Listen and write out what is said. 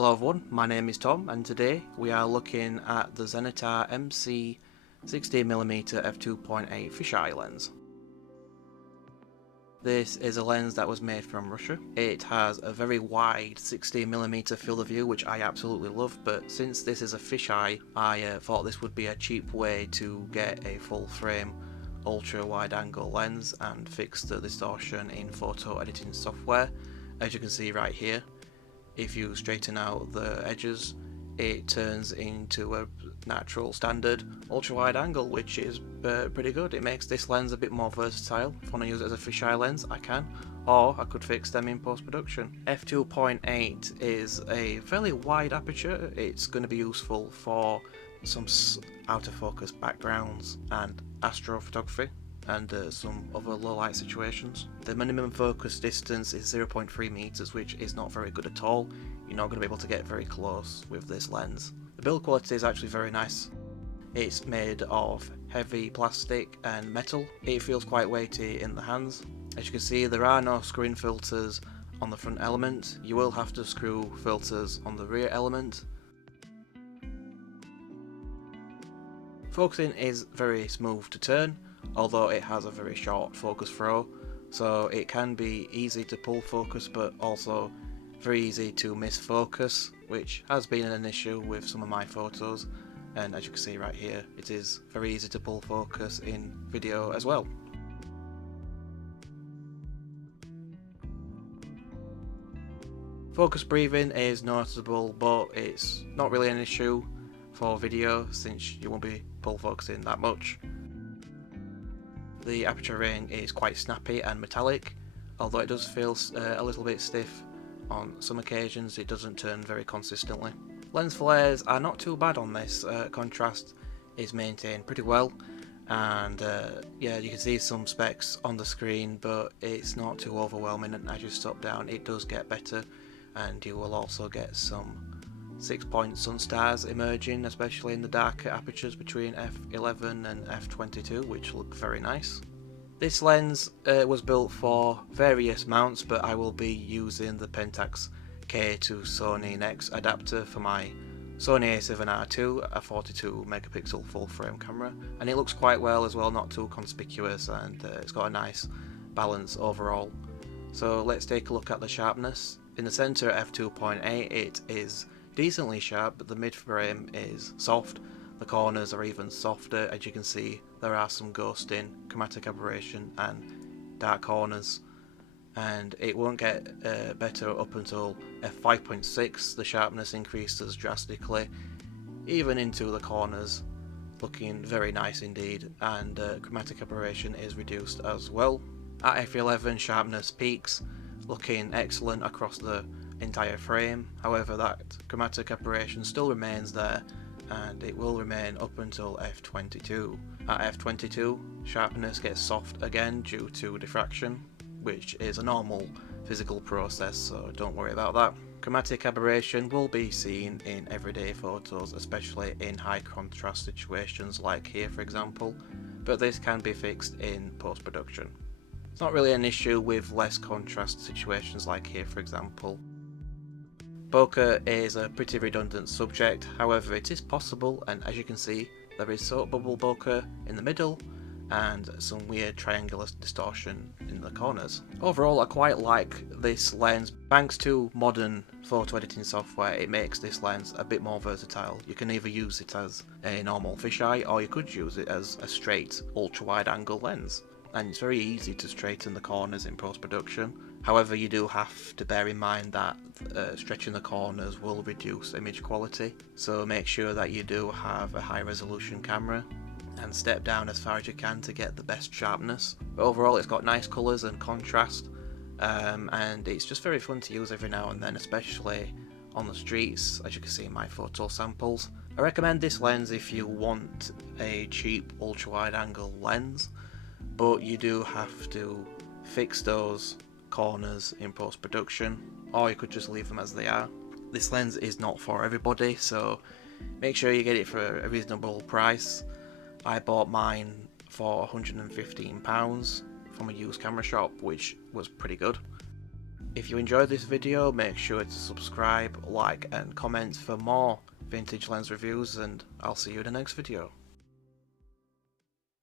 Hello everyone, my name is Tom and today we are looking at the Zenitar 16mm F2.8 fisheye lens. This is a lens that was made from Russia. It has a very wide 16mm field of view, which I absolutely love, but since this is a fisheye, I thought this would be a cheap way to get a full frame ultra wide angle lens and fix the distortion in photo editing software. As you can see right here, if you straighten out the edges, it turns into a natural standard ultra wide angle, which is pretty good. It makes this lens a bit more versatile. If I want to use it as a fisheye lens, I can, or I could fix them in post-production. F2.8 is a fairly wide aperture. It's going to be useful for some out of focus backgrounds and astrophotography and some other low light situations. The minimum focus distance is 0.3 meters, which is not very good at all. You're not going to be able to get very close with this lens. The build quality is actually very nice. It's made of heavy plastic and metal. It feels quite weighty in the hands. As you can see, there are no screen filters on the front element. You will have to screw filters on the rear element. Focusing is very smooth to turn, although it has a very short focus throw, so it can be easy to pull focus but also very easy to miss focus, which has been an issue with some of my photos, and as you can see right here, it is very easy to pull focus in video as well. Focus breathing is noticeable, but it's not really an issue for video since you won't be pull focusing that much. The aperture ring is quite snappy and metallic, although it does feel a little bit stiff on some occasions. It doesn't turn very consistently. Lens flares are not too bad on this. Contrast is maintained pretty well, and yeah, you can see some specs on the screen, but it's not too overwhelming, and as you stop down it does get better, and you will also get some 6-point sunstars emerging, especially in the darker apertures between f11 and f22, which look very nice. This lens was built for various mounts, but I will be using the Pentax K to Sony NEX adapter for my Sony a7R II, a 42 megapixel full frame camera, and it looks quite well as well, not too conspicuous, and it's got a nice balance overall. So let's take a look at the sharpness. In the center f2.8 it is decently sharp, but the mid frame is soft. The corners are even softer. As you can see, there are some ghosting, chromatic aberration and dark corners, and it won't get better up until f5.6. The sharpness increases drastically, even into the corners, looking very nice indeed, and chromatic aberration is reduced as well. At f11 sharpness peaks, looking excellent across the entire frame. However, that chromatic aberration still remains there, and it will remain up until f22. At f22, sharpness gets soft again due to diffraction, which is a normal physical process, so don't worry about that. Chromatic aberration will be seen in everyday photos, especially in high contrast situations like here for example, but this can be fixed in post-production. It's not really an issue with less contrast situations like here for example. Bokeh is a pretty redundant subject, however it is possible, and as you can see there is soap bubble bokeh in the middle and some weird triangular distortion in the corners. Overall I quite like this lens. Thanks to modern photo editing software, it makes this lens a bit more versatile. You can either use it as a normal fisheye, or you could use it as a straight ultra wide angle lens, and it's very easy to straighten the corners in post-production. However, you do have to bear in mind that stretching the corners will reduce image quality, so make sure that you do have a high resolution camera and step down as far as you can to get the best sharpness. But overall it's got nice colours and contrast, and it's just very fun to use every now and then, especially on the streets, as you can see in my photo samples. I recommend this lens if you want a cheap ultra wide angle lens, but you do have to fix those corners in post-production, or you could just leave them as they are. This lens is not for everybody, so make sure you get it for a reasonable price. I bought mine for £115 from a used camera shop, which was pretty good. If you enjoyed this video, make sure to subscribe, like and comment for more vintage lens reviews, and I'll see you in the next video.